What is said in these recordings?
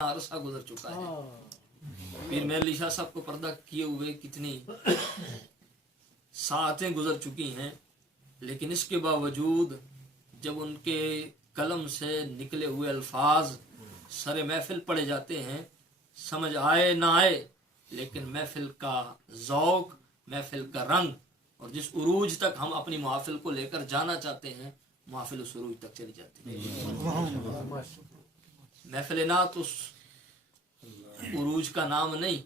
عرصہ گزر چکا ہے. پیر مہر علی شاہ صاحب کو پردہ کیے ہوئے کتنی ساعتیں گزر چکی ہیں، لیکن اس کے باوجود جب ان کے قلم سے نکلے ہوئے الفاظ سر محفل پڑے جاتے ہیں، سمجھ آئے نہ آئے، لیکن محفل کا ذوق، محفل کا رنگ، اور جس عروج تک ہم اپنی محافل کو لے کر جانا چاہتے ہیں، محافل اس عروج تک چلی جاتی ہے. محفل نعت اس عروج کا نام نہیں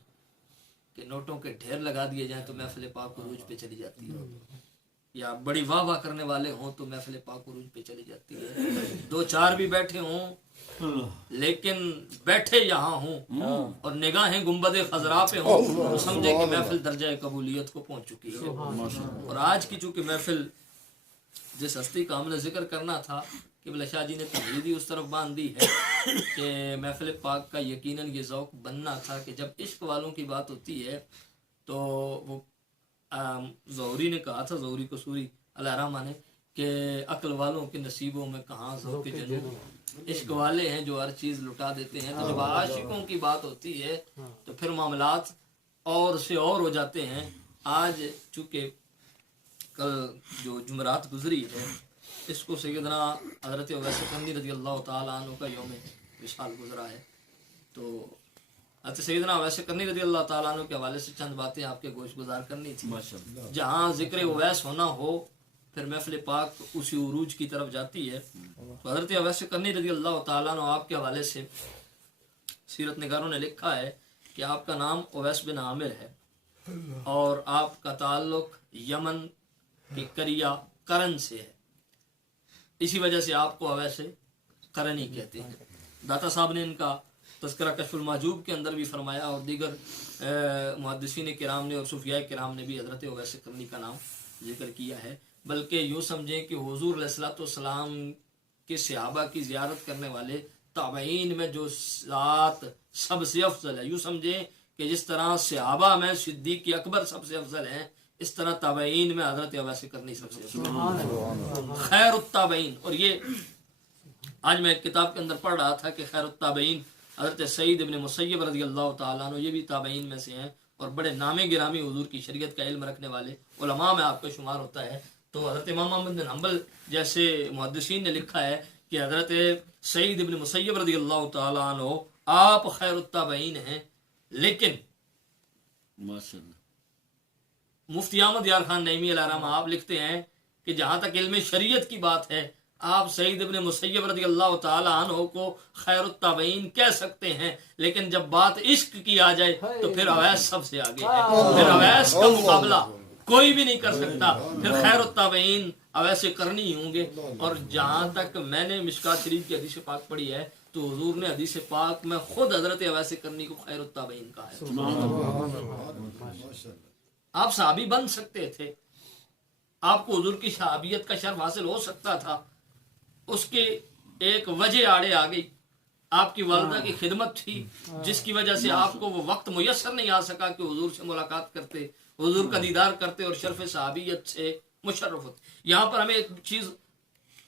کہ نوٹوں کے ڈھیر لگا دیے جائیں تو محفل پاک عروج پہ چلی جاتی ہے، یا بڑی واہ واہ کرنے والے ہوں تو محفل پاک عروج پہ چلی جاتی ہے. دو چار بھی بیٹھے ہوں لیکن بیٹھے یہاں ہوں اور نگاہیں گنبد خضرا پہ ہوں تو سمجھے کہ محفل درجہ قبولیت کو پہنچ چکی ہے. اور آج کی چونکہ محفل جس ہستی کا ہم نے ذکر کرنا تھا کہ قبلہ شاہ جی نے تمہیدی اس طرف باندھ دی ہے کہ محفل پاک کا یقیناً یہ ذوق بننا تھا کہ جب عشق والوں کی بات ہوتی ہے تو وہ ظہوری نے کہا تھا، ظہوری قصوری علیہ رحمہ نے، کہ عقل والوں کے نصیبوں میں کہاں ذوق جنون، عشق والے ہیں جو ہر چیز لٹا دیتے ہیں. تو جب عاشقوں کی بات ہوتی ہے تو پھر معاملات اور سے اور ہو جاتے ہیں. آج چونکہ کل جو جمعرات گزری ہے اس کو سیدنا حضرت اویس قرنی رضی اللہ تعالیٰ عنہ کا یوم وصال گزرا ہے، تو حضرت سیدنا اویس قرنی رضی اللہ تعالیٰ عنہ کے حوالے سے چند باتیں آپ کے گوش گزار کرنی تھی. جہاں ذکر اویس ہونا ہو پھر محفل پاک اسی عروج کی طرف جاتی ہے. تو حضرت اویس قرنی رضی اللہ تعالیٰ عنہ آپ کے حوالے سے سیرت نگاروں نے لکھا ہے کہ آپ کا نام اویس بن عامر ہے اور آپ کا تعلق یمن کی کریا کرن سے ہے، اسی وجہ سے آپ کو اویس قرنی کہتے ہیں. داتا صاحب نے ان کا تذکرہ کشف المحجوب کے اندر بھی فرمایا اور دیگر محدثین کرام نے اور صوفیاء کرام نے بھی حضرت اویس قرنی کا نام ذکر کیا ہے. بلکہ یوں سمجھیں کہ حضور علیہ الصلوۃ والسلام کے صحابہ کی زیارت کرنے والے تابعین میں جو ذات سب سے افضل ہے، یوں سمجھیں کہ جس طرح صحابہ میں صدیق اکبر سب سے افضل ہیں، اس طرح تابعین میں حضرت اویس قرنی سب سے افضل، خیر التابعین. اور یہ آج میں ایک کتاب کے اندر پڑھ رہا تھا کہ خیر التابعین حضرت سعید ابن مسیب رضی اللہ تعالیٰ عنہ، یہ بھی تابعین میں سے ہیں اور بڑے نام گرامی حضور کی شریعت کا علم رکھنے والے علماء میں آپ کا شمار ہوتا ہے. تو حضرت امام احمد بن حنبل جیسے محدثین نے لکھا ہے کہ حضرت سعید ابن مسیب رضی اللہ تعالیٰ عنہ آپ خیر التابعین ہیں، لیکن مفتی احمد یار خان نعیمی علیہ رحمہ آپ لکھتے ہیں کہ جہاں تک علم شریعت کی بات ہے آپ سعید ابن مسیب رضی اللہ تعالیٰ عنہ کو خیر التابعین کہہ سکتے ہیں، لیکن جب بات عشق کی آ جائے تو پھر اویس سب سے آگے ہے، پھر اویس کا مقابلہ کوئی بھی نہیں کر سکتا، پھر خیر التابعین اویس قرنی ہی ہوں گے. اور جہاں تک میں نے مشکات شریف کی حدیث پاک پڑھی ہے تو حضور نے حدیث پاک میں خود حضرت اویس قرنی کو خیر التابعین کہا ہے. آپ صحابی بن سکتے تھے، آپ کو حضور کی صحابیت کا شرف حاصل ہو سکتا تھا، اس کی ایک وجہ آڑے آ گئی، آپ کی والدہ کی خدمت تھی جس کی وجہ سے آپ کو وہ وقت میسر نہیں آ سکا کہ حضور سے ملاقات کرتے، حضور کا دیدار کرتے اور شرف صحابیت سے مشرف ہوتے. یہاں پر ہمیں ایک چیز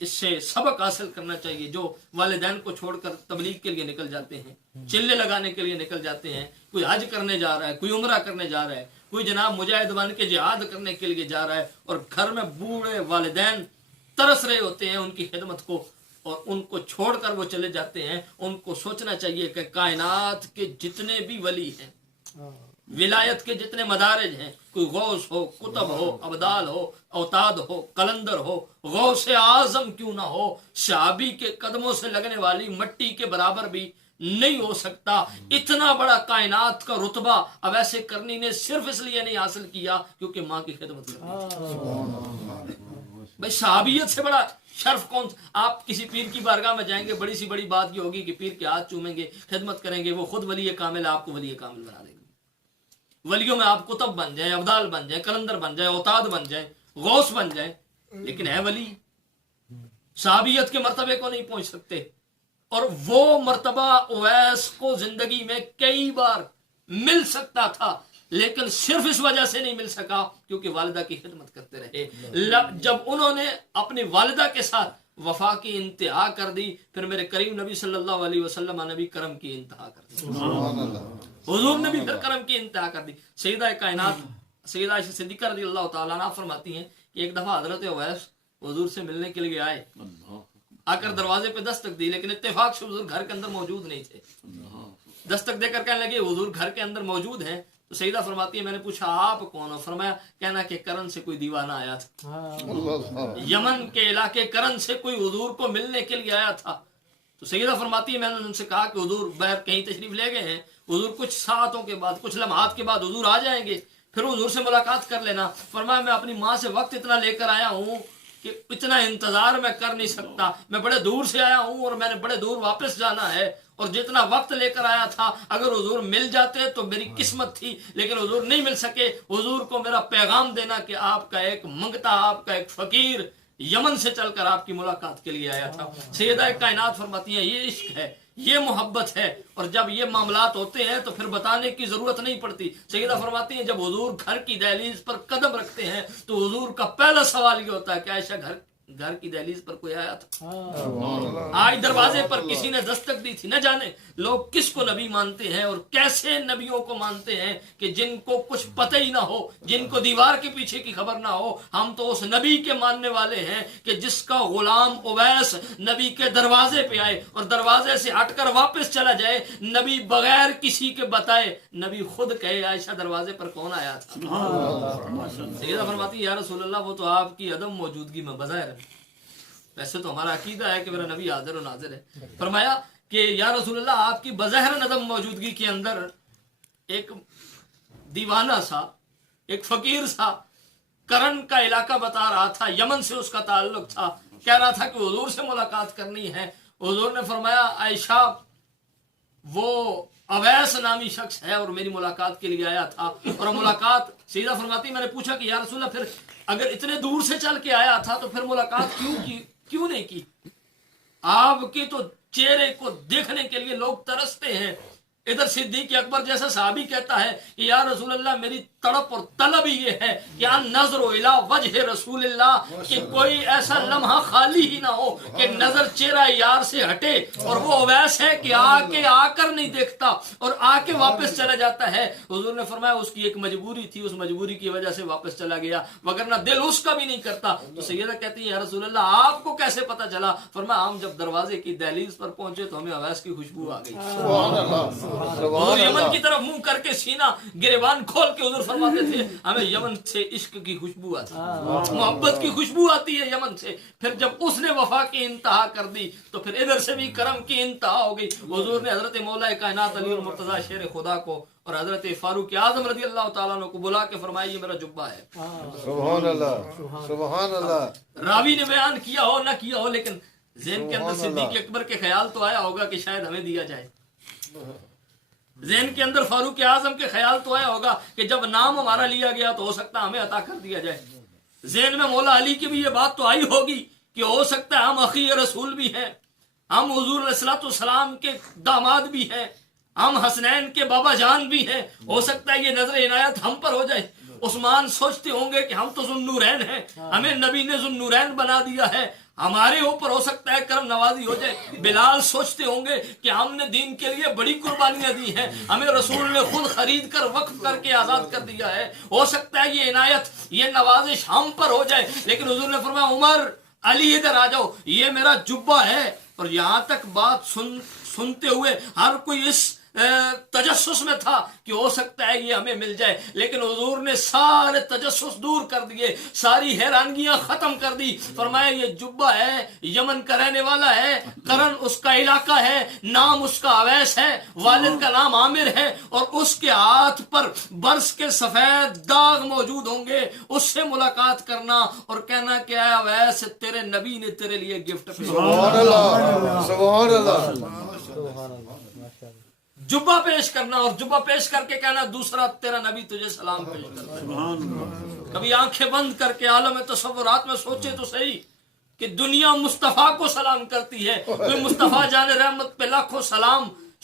اس سے سبق حاصل کرنا چاہیے، جو والدین کو چھوڑ کر تبلیغ کے لیے نکل جاتے ہیں، چلے لگانے کے لیے نکل جاتے ہیں، کوئی حج کرنے جا رہا ہے، کوئی عمرہ کرنے جا رہا ہے، کوئی جناب مجاہد بن کے جہاد کرنے کے لیے جا رہا ہے، اور گھر میں بوڑھے والدین ترس رہے ہوتے ہیں ان کی خدمت کو اور ان کو چھوڑ کر وہ چلے جاتے ہیں. ان کو سوچنا چاہیے کہ کائنات کے جتنے بھی ولی ہیں، ولایت کے جتنے مدارج ہیں، کوئی غوث ہو، قطب ہو، ابدال ہو، اوتاد ہو، قلندر ہو، غوث اعظم کیوں نہ ہو، صحابی کے قدموں سے لگنے والی مٹی کے برابر بھی نہیں ہو سکتا. اتنا بڑا کائنات کا رتبہ اویس قرنی نے صرف اس لیے نہیں حاصل کیا کیونکہ ماں کی خدمت کرنی. بھائی صحابیت سے بڑا شرف کون؟ آپ کسی پیر کی بارگاہ میں جائیں گے، بڑی سی بڑی بات یہ ہوگی کہ پیر کے ہاتھ چومیں گے، خدمت کریں گے، وہ خود ولی کامل آپ کو ولی کامل بنا دے گا. ولیوں میں آپ کتب بن جائیں، ابدال بن جائیں، کلندر بن جائیں، اوتاد بن جائیں، غوث بن جائیں، لیکن ہے ولی صحابیت کے مرتبے کو نہیں پہنچ سکتے. اور وہ مرتبہ اویس کو زندگی میں کئی بار مل سکتا تھا لیکن صرف اس وجہ سے نہیں مل سکا کیونکہ والدہ کی خدمت کرتے رہے. جب انہوں نے اپنی والدہ کے ساتھ وفا کی انتہا کر دی، پھر میرے کریم نبی صلی اللہ علیہ وسلم نے بھی کرم کی انتہا کر دی، حضور نے بھی پھر کرم کی انتہا کر دی۔ سیدہ کائنات سیدہ عائشہ صدیقہ رضی اللہ تعالیٰ عنہ فرماتی ہیں کہ ایک دفعہ حضرت اویس حضور سے ملنے کے لیے آئے، آ کر دروازے پہ دستک دی، لیکن اتفاق سے حضور گھر کے اندر موجود نہیں تھے۔ دستک دے کر کہنے لگے حضور گھر کے اندر موجود ہیں، تو سیدہ فرماتی ہے میں نے پوچھا آپ کون ہو؟ فرمایا کہنا کہ کرن سے کوئی دیوانہ آیا تھا، یمن کے علاقے کرن سے کوئی حضور کو ملنے کے لیے آیا تھا۔ تو سیدہ فرماتی ہے میں نے ان سے کہا کہ حضور باہر کہیں تشریف لے گئے ہیں، حضور کچھ ساعتوں کے بعد کچھ لمحات کے بعد حضور آ جائیں گے، پھر حضور سے ملاقات کر لینا۔ فرمایا میں اپنی ماں سے وقت اتنا لے کر آیا ہوں کہ اتنا انتظار میں کر نہیں سکتا، میں بڑے دور سے آیا ہوں اور میں نے بڑے دور واپس جانا ہے، اور جتنا وقت لے کر آیا تھا اگر حضور مل جاتے تو میری قسمت تھی، لیکن حضور نہیں مل سکے۔ حضور کو میرا پیغام دینا کہ آپ کا ایک منگتا، آپ کا ایک فقیر یمن سے چل کر آپ کی ملاقات کے لیے آیا تھا۔ سیدہ کائنات فرماتی ہیں یہ عشق ہے، یہ محبت ہے، اور جب یہ معاملات ہوتے ہیں تو پھر بتانے کی ضرورت نہیں پڑتی۔ سیدہ فرماتی ہیں جب حضور گھر کی دہلیز پر قدم رکھتے ہیں تو حضور کا پہلا سوال یہ ہوتا ہے کہ عائشہ گھر کی دہلیز پر کوئی آیا تھا؟ آج دروازے پر کسی نے دستک دی تھی۔ نہ جانے لوگ کس کو نبی مانتے ہیں اور کیسے نبیوں کو مانتے ہیں کہ جن کو کچھ پتہ ہی نہ ہو، جن کو دیوار کے پیچھے کی خبر نہ ہو۔ ہم تو اس نبی کے ماننے والے ہیں کہ جس کا غلام اویس نبی کے دروازے پہ آئے اور دروازے سے ہٹ کر واپس چلا جائے، نبی بغیر کسی کے بتائے نبی خود کہے عائشہ دروازے پر کون آیا تھا؟ سیدہ فرماتی یا رسول اللہ وہ تو آپ کی عدم موجودگی میں بظاہر ہے، ویسے تو ہمارا عقیدہ ہے کہ میرا نبی حاضر و ناظر ہے۔ فرمایا کہ یا رسول اللہ آپ کی بظاہر عدم موجودگی کے اندر ایک دیوانہ سا، ایک فقیر سا کرن کا علاقہ بتا رہا تھا، یمن سے اس کا تعلق تھا، کہہ رہا تھا کہ حضور سے ملاقات کرنی ہے۔ حضور نے فرمایا عائشہ وہ اویس نامی شخص ہے اور میری ملاقات کے لیے آیا تھا، اور ملاقات سیدھا فرماتی میں نے پوچھا کہ یا رسول اللہ پھر اگر اتنے دور سے چل کے آیا تھا تو پھر ملاقات کیوں نہیں کی؟ آپ کے تو چہرے کو دیکھنے کے لیے لوگ ترستے ہیں۔ ادھر صدیق اکبر جیسا صحابی کہتا ہے کہ یا رسول اللہ میری تڑپ اور طلب یہ ہے کہ نظر الی وجہ رسول اللہ، کہ کوئی ایسا لمحہ خالی ہی نہ ہو کہ نظر چہرہ یار سے ہٹے، اور وہ اویس ہے کہ آ کر نہیں دیکھتا اور آ کے واپس چلا جاتا ہے۔ حضور نے فرمایا اس کی ایک مجبوری تھی، اس مجبوری کی وجہ سے واپس چلا گیا، وگرنہ دل اس کا بھی نہیں کرتا۔ تو سیدہ کہتی ہے یا رسول اللہ آپ کو کیسے پتا چلا؟ فرمایا ہم جب دروازے کی دہلیز پر پہنچے تو ہمیں اویس کی خوشبو آ گئی۔ حضور یمن کی طرف منہ کر کے سینہ گریبان کھول کے حضور فرماتے تھے ہمیں یمن سے عشق کی خوشبو آتی ہے، محبت کی خوشبو آتی ہے یمن سے۔ پھر جب اس نے وفا کی انتہا کر دی تو پھر ادھر سے بھی کرم کی انتہا ہو گئی۔ حضور نے حضرت مولا کائنات علی المرتضیٰ شیر خدا کو اور حضرت فاروق اعظم رضی اللہ تعالیٰ عنہ کو بلا کے فرمایا یہ میرا جبہ ہے۔ سبحان اللہ، سبحان اللہ۔ راوی نے بیان کیا ہو نہ کیا ہو لیکن ذہن کے اندر صدیق اکبر کے خیال تو آیا ہوگا کہ شاید ہمیں دیا جائے، ذہن کے اندر فاروق اعظم کے خیال تو آیا ہوگا کہ جب نام ہمارا لیا گیا تو ہو سکتا ہے ہمیں عطا کر دیا جائے، ذہن میں مولا علی کی بھی یہ بات تو آئی ہوگی کہ ہو سکتا ہے ہم اخی رسول بھی ہیں، ہم حضور علیہ الصلوۃ والسلام کے داماد بھی ہیں، ہم حسنین کے بابا جان بھی ہیں، ہو سکتا ہے یہ نظر عنایت ہم پر ہو جائے۔ عثمان سوچتے ہوں گے کہ ہم تو ذوالنورین ہیں، ہمیں نبی نے ذوالنورین بنا دیا ہے، ہمارے اوپر ہو سکتا ہے کرم نوازی ہو جائے۔ بلال سوچتے ہوں گے کہ ہم نے دین کے لیے بڑی قربانیاں دی ہیں، ہمیں رسول نے خود خرید کر وقف کر کے آزاد کر دیا ہے، ہو سکتا ہے یہ عنایت یہ نوازش ہم پر ہو جائے۔ لیکن حضور نے فرمایا عمر علی ادھر آ جاؤ، یہ میرا جبہ ہے۔ اور یہاں تک بات سنتے ہوئے ہر کوئی اس تجسس میں تھا کہ ہو سکتا ہے یہ ہمیں مل جائے، لیکن حضور نے سارے تجسس دور کر دیے، ساری حیرانگیاں ختم کر دی۔ فرمایا یہ جبہ ہے، یمن کا رہنے والا ہے، قرن اس کا علاقہ ہے، نام اس کا اویس ہے، والد کا نام عامر ہے، اور اس کے ہاتھ پر برس کے سفید داغ موجود ہوں گے۔ اس سے ملاقات کرنا اور کہنا کہ اے اویس تیرے نبی نے تیرے لیے گفٹ پیش کیا۔ سبحان اللہ، سبحان اللہ۔ جبہ پیش کرنا اور جبہ پیش کر کے کہنا دوسرا تیرا نبی تجھے سلام پیش کرتا ہے۔ کبھی آنکھیں بند کر کے عالم تصورات میں سوچے تو صحیح کہ دنیا مصطفیٰ کو سلام کرتی ہے، کوئی مصطفیٰ جان رحمت پہ لاکھوں سلام،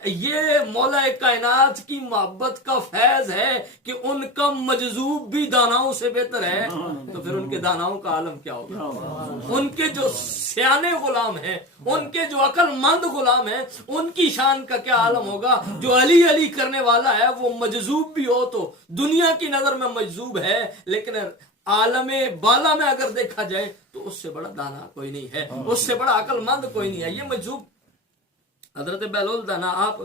یہ مولا کائنات کی محبت کا فیض ہے کہ ان کا مجذوب بھی داناؤں سے بہتر ہے، تو پھر ان کے داناؤں کا عالم کیا ہوگا؟ ان کے جو سیانے غلام ہیں، ان کے جو عقل مند غلام ہیں، ان کی شان کا کیا عالم ہوگا؟ جو علی علی کرنے والا ہے وہ مجذوب بھی ہو تو دنیا کی نظر میں مجذوب ہے، لیکن عالم بالا میں اگر دیکھا جائے تو اس سے بڑا دانا کوئی نہیں ہے، اس سے بڑا عقل مند کوئی نہیں ہے۔ یہ مجذوب حضرت بہلول دانا، آپ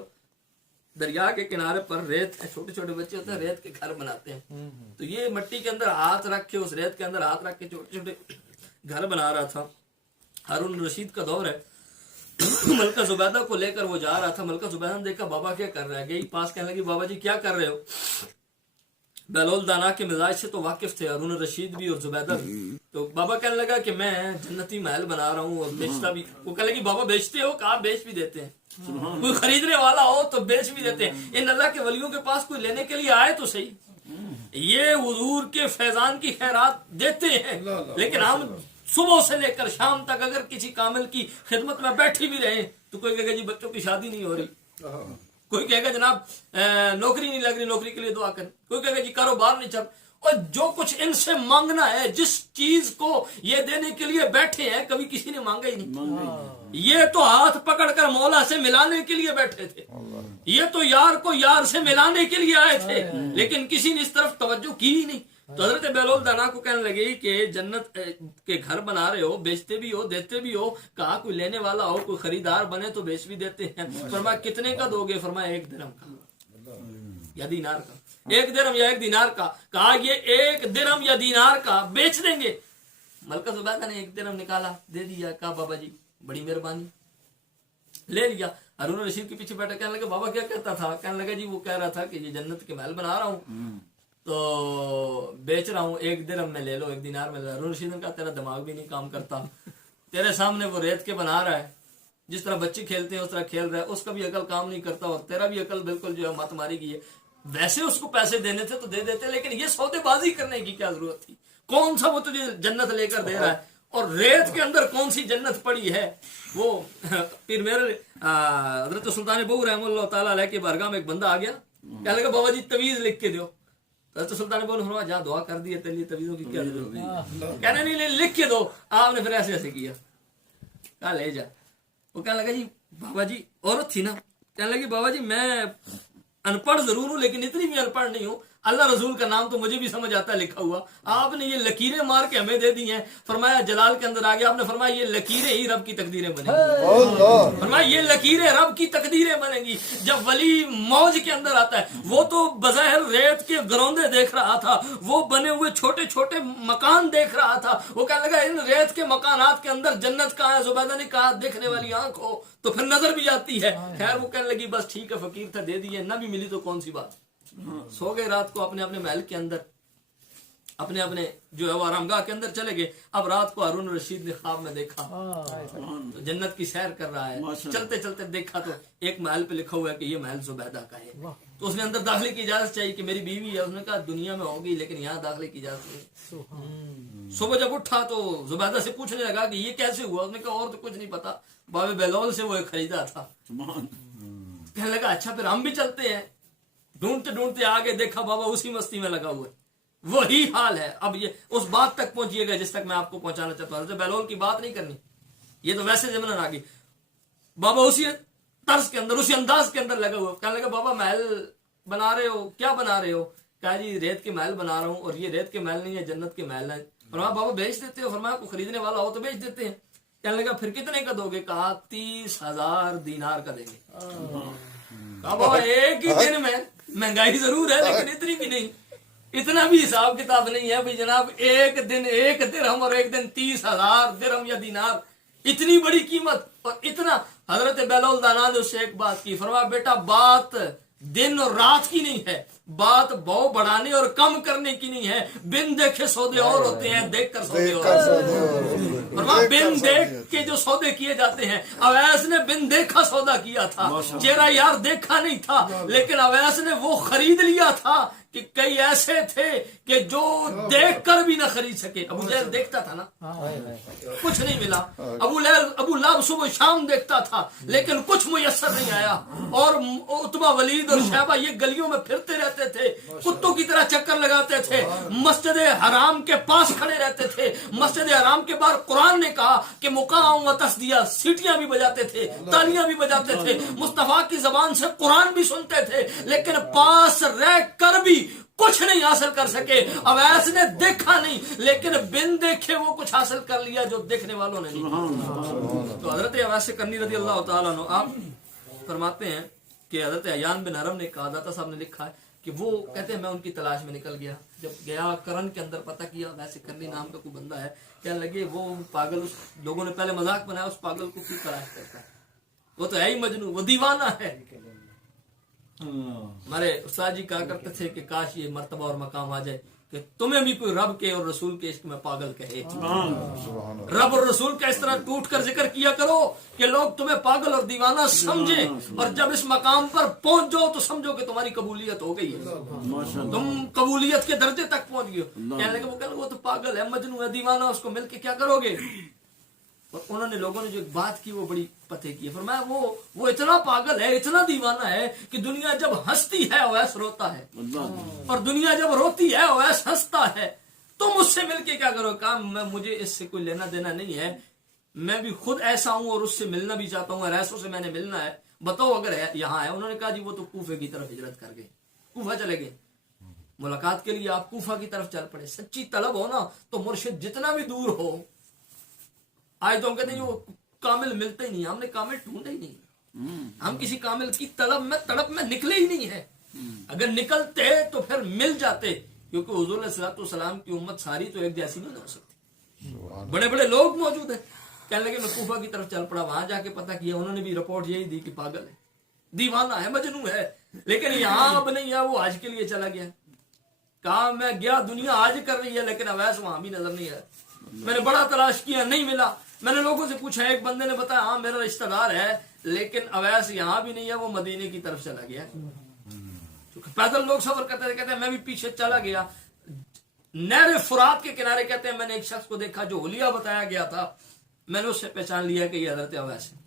دریا کے کنارے پر ریت، چھوٹے چھوٹے بچے ہوتے ہیں ریت کے گھر بناتے ہیں، تو یہ مٹی کے اندر ہاتھ رکھ کے، اس ریت کے اندر ہاتھ رکھ کے چھوٹے چھوٹے گھر بنا رہا تھا۔ ہارون رشید کا دور ہے، ملکہ زبیدہ کو لے کر وہ جا رہا تھا۔ ملکہ زبیدہ نے دیکھا بابا کیا کر رہا ہے، گئی پاس، کہنے لگی بابا جی کیا کر رہے ہو؟ بہلول دانا کے مزاج سے تو واقف تھے ہارون رشید بھی اور زبیدہ بھی، تو بابا کہنے لگا کہ میں جنتی محل بنا رہا ہوں اور بیچتا بھی۔ وہ کہنے لگی بابا بیچتے ہو؟ کہا بیچ بھی دیتے ہیں، کوئی خریدنے والا ہو تو بیچ بھی دیتے ہیں۔ ان اللہ کے ولیوں کے پاس کوئی لینے کے لیے آئے تو صحیح، یہ حضور کے فیضان کی خیرات دیتے ہیں، لیکن ہم صبح سے لے کر شام تک اگر کسی کامل کی خدمت میں بیٹھی بھی رہے تو کوئی کہے گا جی بچوں کی شادی نہیں ہو رہی، کوئی کہے گا جناب نوکری نہیں لگ رہی، نوکری کے لیے دعا کریں، کوئی کہے گا جی کاروبار نہیں چل، اور جو کچھ ان سے مانگنا ہے، جس چیز کو یہ دینے کے لیے بیٹھے ہیں، کبھی کسی نے مانگا ہی نہیں۔ یہ تو ہاتھ پکڑ کر مولا سے ملانے کے لیے بیٹھے تھے، یہ تو یار کو یار سے ملانے کے لیے آئے تھے، لیکن کسی نے اس طرف توجہ کی ہی نہیں۔ تو حضرت بہلول دانا کو کہنے لگی کہ جنت کے گھر بنا رہے ہو، بیچتے بھی ہو، دیتے بھی ہو، کہا کوئی لینے والا ہو، کوئی خریدار بنے تو بیچ بھی دیتے ہیں۔ فرمایا کتنے کا دو گے؟ فرمایا 1 درہم کا یا دینار کا، 1 درہم یا 1 دینار کا۔ کہا یہ 1 درہم یا دینار کا بیچ دیں گے۔ ملکہ زبیدہ نے 1 درہم نکالا، دے دیا، کہا بابا جی بڑی مہربانی، لے لیا۔ ہارون رشید کے پیچھے بیٹھا، کہنے لگا بابا کیا کہتا تھا؟ کہنے لگا جی وہ کہہ رہا تھا کہ یہ جنت کے محل بنا رہا ہوں تو بیچ رہا ہوں، 1 درہم میں لے لو، 1 دینار میں لے لو۔ ہارون رشید نے کہا تیرا دماغ بھی نہیں کام کرتا، تیرے سامنے وہ ریت کے بنا رہا ہے، جس طرح بچے کھیلتے ہیں اس طرح کھیل رہا ہے، اس کا بھی عقل کام نہیں کرتا اور تیرا بھی عقل بالکل جو ہے مت ماری گئی ہے۔ ویسے اس کو پیسے دینے تھے تو دے دیتے، لیکن یہ سودے بازی کرنے کی کیا ضرورت تھی؟ کون سا وہ تجھے جنت لے کر دے رہا ہے، اور ریت کے اندر کون سی جنت پڑی ہے؟ وہ پھر میرے حضرت سلطان بہو رحمہ اللہ تعالیٰ علیہ کے بارگاہ میں ایک بندہ آ گیا، کہنے لگا بابا جی تویز لکھ کے دو۔ حضرت سلطان بہو نے فرمایا جہاں دعا کر دی ہے تیرے لیے تویزوں کی کیا ضرورت ہے؟ کہنے نہیں لکھ کے دو۔ آپ نے پھر ایسے ایسے کیا، کہا لے جا۔ وہ کہنے لگا جی بابا جی عورت تھی نا، کہنے لگی بابا جی میں ان پڑھ ضرور ہوں لیکن اتنی بھی ان پڑھ نہیں ہوں، اللہ رسول کا نام تو مجھے بھی سمجھ آتا ہے لکھا ہوا، آپ نے یہ لکیریں مار کے ہمیں دے دی ہیں۔ فرمایا جلال کے اندر آ گیا، آپ نے فرمایا یہ لکیریں ہی رب کی تقدیریں بنیں گی، فرمایا یہ لکیریں رب کی تقدیریں بنیں گی۔ جب ولی موج کے اندر آتا ہے، وہ تو بظاہر ریت کے گروندے دیکھ رہا تھا، وہ بنے ہوئے چھوٹے چھوٹے مکان دیکھ رہا تھا، وہ کہنے لگا ان ریت کے مکانات کے اندر جنت کہاں ہے؟ زبیدہ نے کہا دیکھنے والی آنکھ ہو تو پھر نظر بھی آتی ہے۔ خیر وہ کہنے لگی بس ٹھیک ہے، فقیر تھا دے دیے، نہ بھی ملی تو کون سی بات۔ سو گئے رات کو اپنے اپنے محل کے اندر، اپنے اپنے جو ہے وہ آرامگاہ کے اندر چلے گئے۔ اب رات کو ہارون رشید نے خواب میں دیکھا تو جنت کی سیر کر رہا ہے، چلتے چلتے دیکھا تو ایک محل پہ لکھا ہوا ہے کہ یہ محل زبیدہ کا ہے، تو اس نے اندر داخلے کی اجازت چاہیے کہ میری بیوی ہے، اس نے کہا دنیا میں ہوگی لیکن یہاں داخلے کی اجازت نہیں۔ صبح جب اٹھا تو زبیدہ سے پوچھنے لگا کہ یہ کیسے ہوا؟ اس نے کہا اور تو کچھ نہیں پتا، بابے بہلول سے وہ خریدا تھا۔ کہنے لگا اچھا پھر ہم بھی چلتے ہیں۔ ڈھونڈتے ڈھونڈتے آگے دیکھا بابا اسی مستی میں لگا ہوا ہے، وہی حال ہے۔ اب یہ اس بات تک پہنچیے گا جس تک میں آپ کو پہنچانا چاہتا ہوں، حضرت بہلول کی بات نہیں کرنی، یہ تو ویسے ضمن آ گئی۔ بابا اسی طرز کے اندر، اسی انداز کے اندر لگا ہوا، کہنے لگا بابا محل بنا رہے ہو، کیا بنا رہے ہو؟ کہا جی ریت کے محل بنا رہا ہوں، اور یہ ریت کے محل نہیں ہے جنت کے محل ہے۔ فرمایا بابا بیچ دیتے ہو؟ فرمایا کوئی خریدنے والا ہو تو بیچ دیتے ہیں۔ کہنے لگا پھر کتنے کا دو گے؟ کہا 30,000 دینار کا دیں گے۔ کہا بابا ایک ہی دن میں، مہنگائی ضرور ہے لیکن اتنی بھی نہیں، اتنا بھی حساب کتاب نہیں ہے بھائی جناب، ایک دن 1 درہم اور ایک دن 30,000 درہم یا دینار، اتنی بڑی قیمت اور اتنا۔ حضرت بہلول دانا نے اس سے ایک بات کی، فرمایا بیٹا بات دن اور رات کی نہیں ہے، بات بہو بڑھانے اور کم کرنے کی نہیں ہے۔ بن دیکھے سودے اور ہوتے ہیں، دیکھ کر سودے اور ہوتے ہیں۔ فرمایا بن دیکھ کے جو سودے کیے جاتے ہیں، اویس نے بن دیکھا سودا پیدا کیا تھا, چہرہ یار دیکھا نہیں تھا, لیکن اویس نے وہ خرید لیا تھا کہ کئی ایسے تھے کہ جو دیکھ کر بھی نہ خرید سکے. ابو جہل دیکھتا تھا نا, کچھ نہیں ملا. ابو لہب صبح شام دیکھتا تھا لیکن کچھ میسر نہیں آیا. اور عتبہ, ولید اور شیبہ یہ گلیوں میں پھرتے رہتے تھے, کتوں کی طرح چکر لگاتے تھے, مسجد حرام کے پاس کھڑے رہتے تھے. مسجد حرام کے باہر قرآن نے کہا کہ مقام و تصدیہ, سیٹیاں بھی بجاتے تھے, تالیاں بھی بجاتے تھے, مصطفیٰ کی زبان سے قرآن بھی سنتے تھے, لیکن پاس رہ کر بھی کچھ نہیں حاصل کر سکے. اویس نے دیکھا نہیں لیکن بن دیکھے وہ کچھ حاصل کر لیا جو دیکھنے والوں نے نہیں. تو حضرت اویس کرنی رضی اللہ تعالیٰ عنہ آپ فرماتے ہیں کہ حضرت عیان بن حرم نے کہا, داتا صاحب نے لکھا ہے کہ وہ کہتے ہیں میں ان کی تلاش میں نکل گیا. جب گیا کرن کے اندر پتہ کیا ویسے کرنی نام کا کوئی بندہ ہے, کہنے لگے وہ پاگل, اس لوگوں نے پہلے مذاق بنایا اس پاگل کو کیوں تلاش کرتا ہے, وہ تو ہے ہی مجنون, وہ دیوانہ ہے. ہمارے استاد جی کہا کرتے تھے کہ کاش یہ مرتبہ اور مقام آ جائے کہ تمہیں بھی کوئی رب کے اور رسول کے عشق میں پاگل کہے. رب اور رسول کا اس طرح ٹوٹ کر ذکر کیا کرو کہ لوگ تمہیں پاگل اور دیوانہ سمجھیں, اور جب اس مقام پر پہنچ جاؤ تو سمجھو کہ تمہاری قبولیت ہو گئی ہے, تم قبولیت کے درجے تک پہنچ گئے. کہنے لگے وہ تو پاگل ہے, مجنون ہے, دیوانہ, اس کو مل کے کیا کرو گے. اور انہوں نے, لوگوں نے جو ایک بات کی وہ بڑی پتے کی ہے. فرمایا وہ اتنا پاگل ہے, اتنا دیوانہ ہے کہ دنیا جب ہنستی ہے اویس روتا ہے, اور دنیا جب روتی ہے اویس ہنستا ہے. تم اس سے مل کے کیا کرو. کام مجھے اس سے کوئی لینا دینا نہیں ہے, میں بھی خود ایسا ہوں اور اس سے ملنا بھی چاہتا ہوں, اور ایسوں سے میں نے ملنا ہے, بتاؤ اگر ہے یہاں ہے. انہوں نے کہا جی وہ تو کوفے کی طرف ہجرت کر گئے, کوفہ چلے گئے ملاقات کے لیے. آپ کوفہ کی طرف چل پڑے. سچی طلب ہو نا تو مرشد جتنا بھی دور ہو, آج تو ہم کہتے ہیں وہ کامل ملتے ہی نہیں, ہم نے کامل ڈھونڈے ہی نہیں, ہم کسی کامل کی طلب میں تڑپ میں نکلے ہی نہیں ہے. اگر نکلتے تو پھر مل جاتے, کیونکہ حضور علیہ الصلوۃ والسلام کی امت ساری تو ایک جیسی نہیں ہو سکتی, بڑے بڑے لوگ موجود ہیں. کہنے لگے میں کوفہ کی طرف چل پڑا, وہاں جا کے پتہ کیا, انہوں نے بھی رپورٹ یہی دی کہ پاگل ہے, دیوانہ ہے, مجنون ہے. لیکن یہاں اب نہیں ہے, وہ حج کے لیے چلا گیا. کہا میں گیا, دنیا حج کر رہی ہے لیکن اویس وہاں بھی نظر نہیں ہے. میں نے بڑا تلاش کیا, نہیں ملا. میں نے لوگوں سے پوچھا, ایک بندے نے بتایا ہاں میرا رشتہ دار ہے, لیکن اویس یہاں بھی نہیں ہے, وہ مدینے کی طرف چلا گیا. پیدل لوگ سفر کرتے تھے, کہتے ہیں میں بھی پیچھے چلا گیا. نہر فرات کے کنارے کہتے ہیں میں نے ایک شخص کو دیکھا جو حلیہ بتایا گیا تھا, میں نے اس سے پہچان لیا کہ یہ حضرت اویس ہے.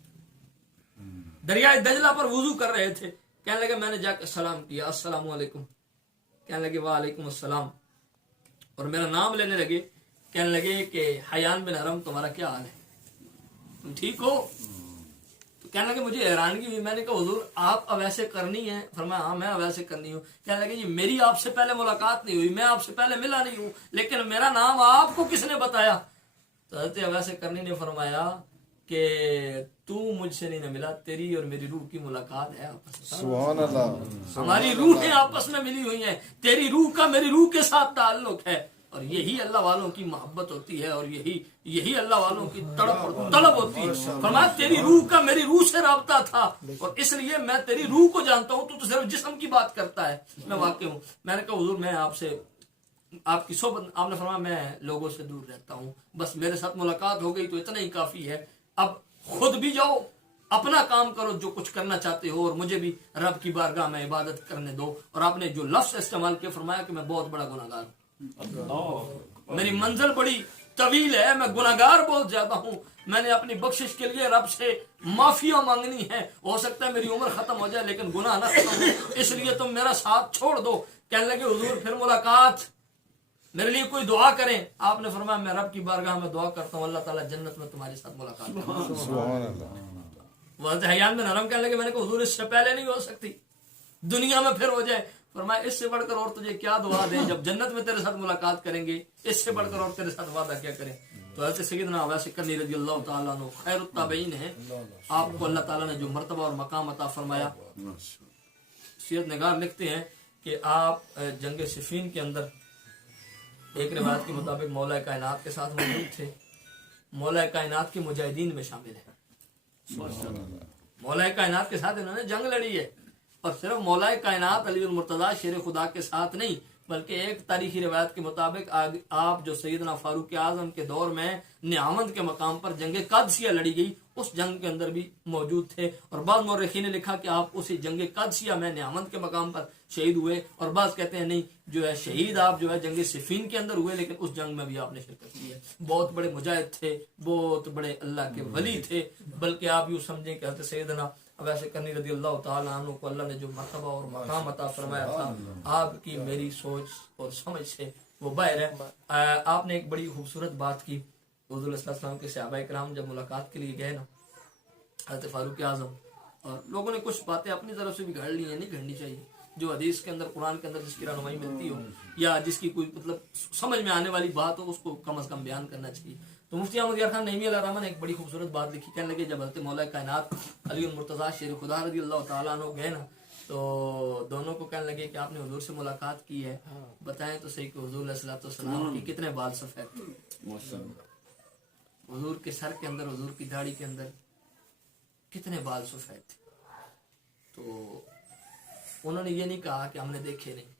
دریائے دجلہ پر وضو کر رہے تھے, کہنے لگے میں نے جا کے سلام کیا, السلام علیکم. کہنے لگے وعلیکم السلام, اور میرا نام لینے لگے. کہنے لگے کہ حیان بن حرم تمہارا کیا حال ہے, تم ٹھیک ہو. تو کہنے لگے مجھے حیرانگی ہوئی. میں نے کہا حضور آپ اویس کرنی ہے. فرمایا ہاں میں اویس کرنی ہوں. کہنے لگے یہ میری آپ سے پہلے ملاقات نہیں ہوئی, میں آپ سے پہلے ملا نہیں ہوں, لیکن میرا نام آپ کو کس نے بتایا. تو حضرت اویس کرنی نے فرمایا کہ تو مجھ سے نہیں نہ ملا, تیری اور میری روح کی ملاقات ہے آپس میں. سبحان اللہ. ہماری روحیں آپس میں ملی ہوئی ہیں, تیری روح کا میری روح کے ساتھ تعلق ہے, اور یہی اللہ والوں کی محبت ہوتی ہے, اور یہی اللہ والوں کی تڑپ اور طلب ہوتی ہے. فرمایا تیری روح کا میری روح سے رابطہ تھا, اور اس لیے میں تیری روح کو جانتا ہوں, تو صرف جسم کی بات کرتا ہے, میں واقع ہوں. میں نے کہا حضور میں آپ سے, آپ کی صحبت, آپ نے فرمایا میں لوگوں سے دور رہتا ہوں, بس میرے ساتھ ملاقات ہو گئی تو اتنا ہی کافی ہے. اب خود بھی جاؤ, اپنا کام کرو جو کچھ کرنا چاہتے ہو, اور مجھے بھی رب کی بارگاہ میں عبادت کرنے دو. اور آپ نے جو لفظ استعمال کیا, فرمایا کہ میں بہت بڑا گناہگار ہوں, میری منزل بڑی طویل ہے, میں گناہگار بہت زیادہ ہوں, میں نے اپنی بخشش کے لیے رب سے معافیاں مانگنی ہے. ہو سکتا ہے میری عمر ختم ہو جائے لیکن گناہ نہ ختم ہو, اس لیے تم میرا ساتھ چھوڑ دو. کہنے لگے حضور پھر ملاقات, میرے لیے کوئی دعا کریں. آپ نے فرمایا میں رب کی بارگاہ میں دعا کرتا ہوں, اللہ تعالیٰ جنت میں تمہارے ساتھ ملاقات کرے. سبحان اللہ. وہ حیان بن حرم کہنے لگے میں نے کہا حضور اس سے پہلے نہیں ہو سکتی, دنیا میں پھر ہو جائے. فرمایا اس سے بڑھ کر اور تجھے کیا دعا دیں, جب جنت میں تیرے ساتھ ملاقات کریں گے, اس سے بڑھ کر اور تیرے ساتھ وعدہ کیا کریں. تو حضرت سیدنا اویس کرنی رضی اللہ تعالیٰ عنہ خیر التابعین ہیں. آپ کو اللہ تعالیٰ نے جو مرتبہ اور مقام عطا فرمایا. سیرت نگار لکھتے ہیں کہ آپ جنگ صفین کے اندر ایک روایت کے مطابق مولا کائنات کے ساتھ موجود تھے. مولا کائنات کے مجاہدین میں شامل ہیں. مولا کائنات کے ساتھ انہوں نے جنگ لڑی ہے, اور صرف مولا کائنات علی المرتضیٰ شیر خدا کے ساتھ نہیں, بلکہ ایک تاریخی روایت کے مطابق آپ جو سیدنا فاروق اعظم کے دور میں نیامند کے مقام پر جنگ قادسیہ لڑی گئی, اس جنگ کے اندر بھی موجود تھے، اور بعض مورخین نے لکھا کہ آپ اسی جنگ قادسیہ میں نیامند کے مقام پر شہید ہوئے، اور بعض کہتے ہیں نہیں جو ہے شہید آپ جو ہے جنگ صفین کے اندر ہوئے، لیکن اس جنگ میں بھی آپ نے شرکت کی ہے۔ بہت بڑے مجاہد تھے، بہت بڑے اللہ کے ولی تھے، بلکہ آپ یوں سمجھیں کہ حضرت سیدنا ویسے کرنی رضی اللہ تعالیٰ عنہ کو اللہ نے جو مرتبہ اور مقام عطا فرمایا تھا، آپ کی میری سوچ اور سمجھ سے وہ باہر ہے۔ آپ نے ایک بڑی خوبصورت بات کی، حضور صلی اللہ علیہ وسلم کے صحابہ کرام جب ملاقات کے لیے گئے نا حضرت فاروق اعظم، اور لوگوں نے کچھ باتیں اپنی طرف سے بھی گھڑ لی ہیں، نہیں گھڑنی چاہیے، جو حدیث کے اندر قرآن کے اندر جس کی رہنمائی ملتی ہو یا جس کی کوئی مطلب سمجھ میں آنے والی بات ہو، اس کو کم از کم بیان کرنا چاہیے۔ تو مفتی احمد یار خان نعیمی علیہ الرحمہ نے ایک بڑی خوبصورت بات لکھی، کہنے لگے جب حضرت مولا کائنات علی المرتضیٰ شیر خدا رضی اللہ تعالیٰ عنہ گئے نا، تو دونوں کو کہنے لگے کہ آپ نے حضور سے ملاقات کی ہے، بتائیں تو صحیح کہ حضور علیہ الصلوۃ والسلام کی کتنے بال سفید تھے، حضور کے سر کے اندر، حضور کی داڑھی کے اندر کتنے بال سفید تھے۔ تو انہوں نے یہ نہیں کہا کہ ہم نے دیکھے نہیں،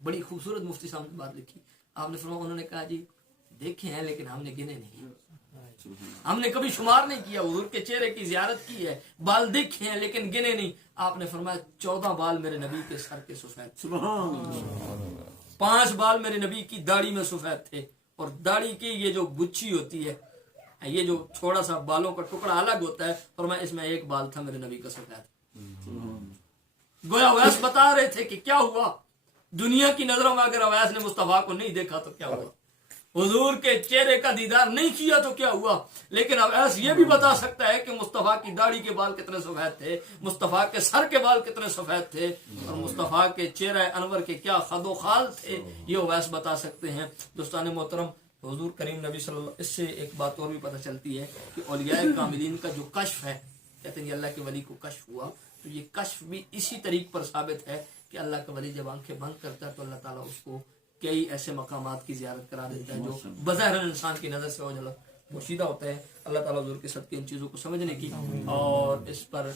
بڑی خوبصورت مفتی صاحب نے بات لکھی، آپ نے فرمایا انہوں نے کہا جی دیکھے ہیں لیکن ہم نے گنے نہیں، ہم نے کبھی شمار نہیں کیا، حضور کے چہرے کی زیارت کی ہے، بال دیکھے ہیں لیکن گنے نہیں۔ آپ نے فرمایا 14 بال میرے نبی کے سر کے سفید تھے، 5 بال میرے نبی کی داڑھی میں سفید تھے، اور داڑھی کی یہ جو گچھی ہوتی ہے، یہ جو تھوڑا سا بالوں کا ٹکڑا الگ ہوتا ہے، فرمایا اس میں 1 بال تھا میرے نبی کا سفید۔ گویا اویس بتا رہے تھے کہ کیا ہوا دنیا کی نظروں میں، اگر اویس نے مصطفیٰ کو نہیں دیکھا تو کیا ہوا، حضور کے چہرے کا دیدار نہیں کیا تو کیا ہوا، لیکن اویس یہ بھی بتا سکتا ہے کہ مصطفیٰ کی داڑھی کے بال کتنے سفید تھے، مصطفیٰ کے سر کے بال کتنے سفید تھے، اور مصطفیٰ کے چہرہ انور کے کیا خد و خال تھے، یہ اویس بتا سکتے ہیں۔ دوستان محترم، حضور کریم نبی صلی اللہ، اس سے ایک بات اور بھی پتہ چلتی ہے کہ اولیاء کاملین کا جو کشف ہے، کہتے ہیں اللہ کے ولی کو کشف ہوا، تو یہ کشف بھی اسی طریق پر ثابت ہے کہ اللہ کا ولی جب آنکھیں بند کرتا ہے تو اللہ تعالیٰ اس کو کئی ایسے مقامات کی زیارت کرا دیتا ہے جو بظاہر انسان کی نظر سے اوجھل پوشیدہ ہوتا ہے۔ اللہ تعالیٰ حضور کے صدقے ان چیزوں کو سمجھنے کی اور اس پر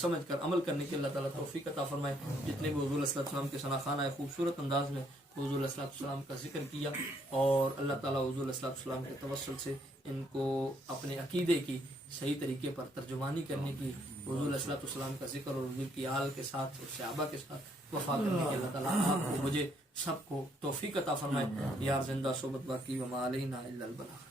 سمجھ کر عمل کرنے کی اللہ تعالیٰ توفیق عطا فرمائے۔ جتنے بھی حضور علیہ السلام کے ثنا خانہ خوبصورت انداز میں حضور علیہ السلام کا ذکر کیا، اور اللہ تعالیٰ حضور علیہ السلام کے توسل سے ان کو اپنے عقیدے کی صحیح طریقے پر ترجمانی کرنے کی، حضور علیہ السلام کا ذکر اور حضور کی آل کے ساتھ اور صحابہ کے ساتھ وفا کرنے کی اللہ تعالیٰ آپ کو مجھے سب کو توفیق عطا فرمائے۔ یار زندہ صحبت باقی وما علینا الا البلاغ۔